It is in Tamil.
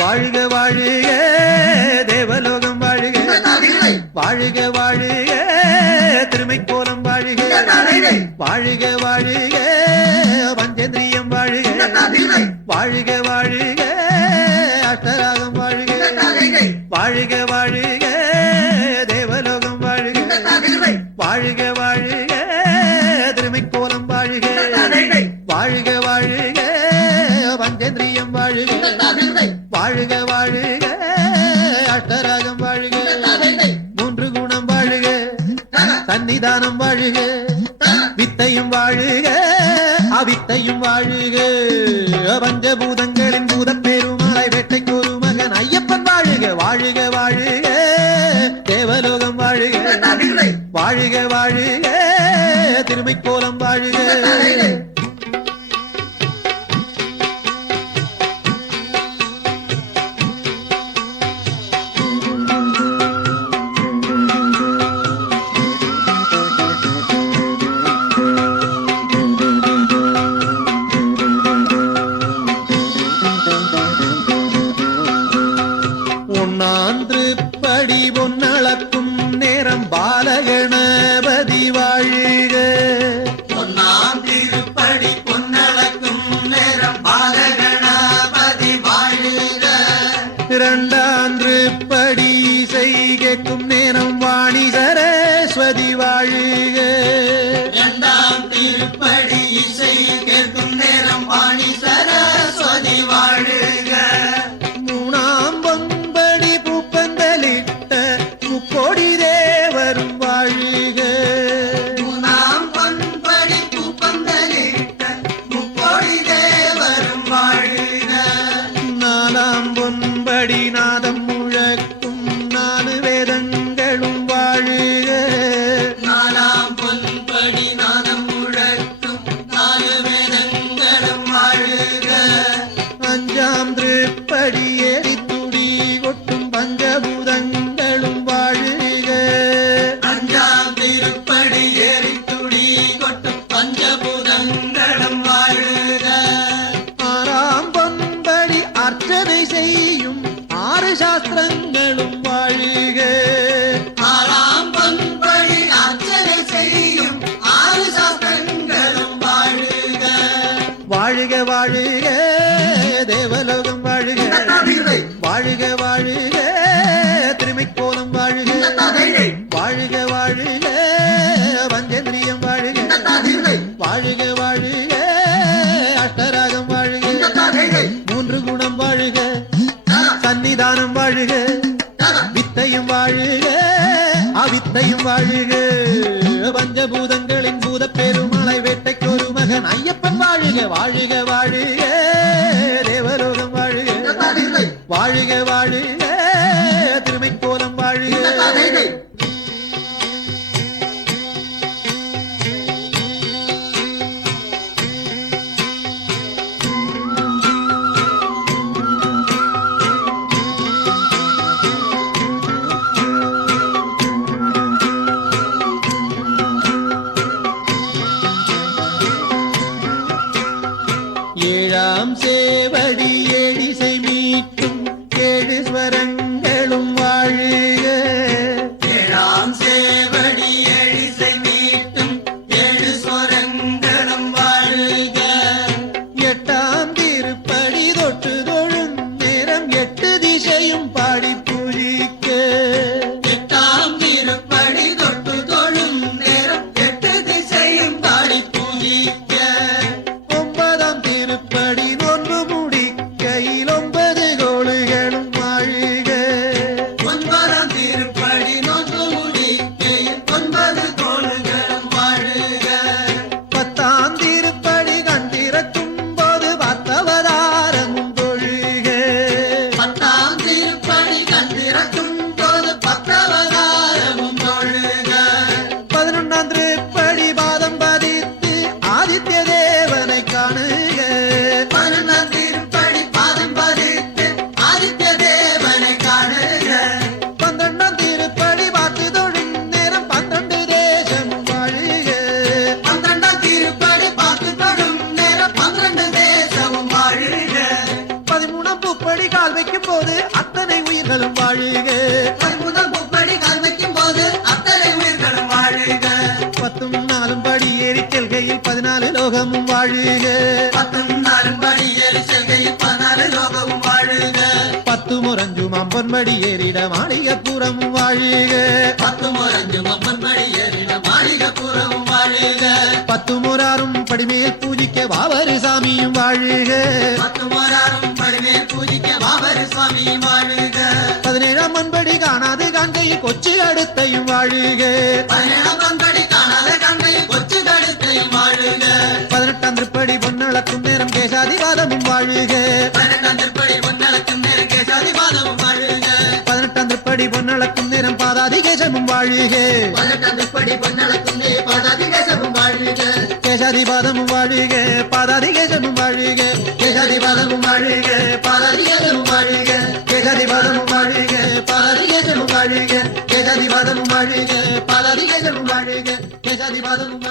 வாழ்க வாழ்க தேவலோகம் வாழ்க வாழ்க வாழ்க திருமைக்கோலம் வாழ்க வாழ்க வாழ்க பஞ்சேந்திரியம் வாழ்க வாழ்க வாழ்க அஷ்டராகம் வாழ்க வாழ்க வாழ்க தேவலோகம் வாழ்க வாழ்க வாழ்க திருமைக்கோலம் வாழ்க வாழ்க வாழ்க பஞ்சேந்திரியம் வாழ்க வாழ்க வாழ்க அஷ்டராகம் வாழ்க மூன்று குணம் வாழ்க சன்னிதானம் வாழ்க வித்தையும் வாழ்க அவித்தையும் வாழ்க பஞ்சபூதங்களின் பூதப் பெருமாளை வேட்டைக்கு ஒரு மகன் ஐயப்பன் வாழ்க வாழ்க வாழ்க தேவலோகம் வாழ்க வாழ்க வாழ்க திருமைக்கோலம் வாழ்க ஒன்னாந்திருப்படி பொன்னளக்கும் நேரம் பாலகணபதி வாழ்க ஒன்னாந்திருப்படி பொன்னளக்கும் நேரம் பாலகணபதி வாழ்க இரண்டாந்திருப்படி இசை கேட்கும் நேரம் வாணி சரஸ்வதி வாழ்க இரண்டாம் திருப்படி இசை கேட்கும் நேரம் வாணி சரஸ்வதி வாழ்க மூணாம் பொன்படி பூப்பந்தலிட்ட முக்கோடி தேவரும் வாழ்க மூணாம் பொன்படி பூப்பந்தலிட்ட முக்கோடி தேவரும் வாழ்க நாலாம் பொன்படி நாதம் முழக்கும் நாலு வேதங்களும் வாழ்க நாலாம் பொன்படி நாதம் முழக்கும் நாலு வேதங்களும் வாழ்க அஞ்சாம் திருப்படி ஏறி துடி கொட்டும் பஞ்சபூதங்களும் வாழ்க அஞ்சாம் திருப்படி ஏறி துடி கொட்டும் பஞ்சபூதங்களும் வாழ்க ஆறாம் பொன்படி அர்ச்சனை செய்யும் ஆறு சாஸ்திரங்களும் வாழ்க ஆறாம் பொன்படி அர்ச்சனை செய்யும் ஆறு சாஸ்திரங்களும் வாழ்க வாழ்க வாழ்க தேவலோகம் வாழ்க வாழ்க வாழ்க திருமைக்கோலம் வாழ்க வாழ்க வாழ்க பஞ்சேந்திரியம் வாழ்க வாழ்க வாழ்க அஷ்டராகம் வாழ்க மூன்று குணம் வாழ்க சன்னிதானம் வாழ்க வித்தையும் வாழ்க அவித்தையும் வாழ்க பஞ்சபூதங்களின் பூதப் பெருமாளை வேட்டைக்கு ஒரு மகன் ஐயப்பன் வாழ்க வாழ்க வாழ்க தேவலோகம் வாழ்க வாழ்க வாழ்க திருமைக்கோலம் வாழ்க ஏழாம் சேவடி ஏழிசை மீட்டும் ஏழு ஸ்வரங்களும் வாழ்க ஏழாம் சேவடி ஏழிசை மீட்டும் ஏழு ஸ்வரங்களும் வாழ்க எட்டாம் திருப்படி தொட்டு தொழும் நேரம் எட்டு திசையும் பாடி பூஜிக்க எட்டாம் திருப்படி தொட்டு தொழும் நேரம் எட்டு திசையும் பாடி பூஜிக்க ஒன்பதாம் திருப்படி நோன்பு முடிக்க லோகமும் வாழுக பத்தும் நாளும் படியேறி செல்கையில் 14 லோகமும் வாழுக 10 முரஞ்சும் அம்பன்படி ஏறிட மாளிகப்புறமும் வாழுக 10 முரஞ்சும் அப்பன் படியேறிட மாளிகப்புறமும் வாழுக 10 முறாரும் படிமேல் பூஜிக்க வாவரு சாமியும் வாழுக 10 முறாரும் படிமேல் பூஜிக்க பாபர் சுவாமி வாழுக 17ஆம் அன்படி காணாது காண்கையில் கொச்சு அடுத்தையும் வாழுக 17ஆம் படி காணாத கண்கையில் கொச்சு தடுத்தையும் வாழுக 18ஆம் திருப்படி பொன்னளக்கும் நேரம் கேசாதிவாதமும் வாழுக 18ஆம் திருப்படி பொன்னளக்கும் நேரம் கேசாதிபாதமும் வாழுக 18ஆம் திருப்படி பொன்னளக்கும் நேரம் பாதாதிகேசமும் வாழுக 18ஆம் திருப்படி பொன்னளக்கும் நேரம் பாதாதிகேசமும் வாழுக கேசாதிபாதமும் வாழுக பாதாதிகேசமும் வாழுக கேசாதிபாதமும் வாழுக பாதாதிகேசமும் வாழுக கேசாதிபாதமும் வாழுக பாதாதிகேசமும் வாழுக கேசாதிபாதமும் வாழுக பாதாதிகேசமும் வாழுக கேசாதிபாதமும்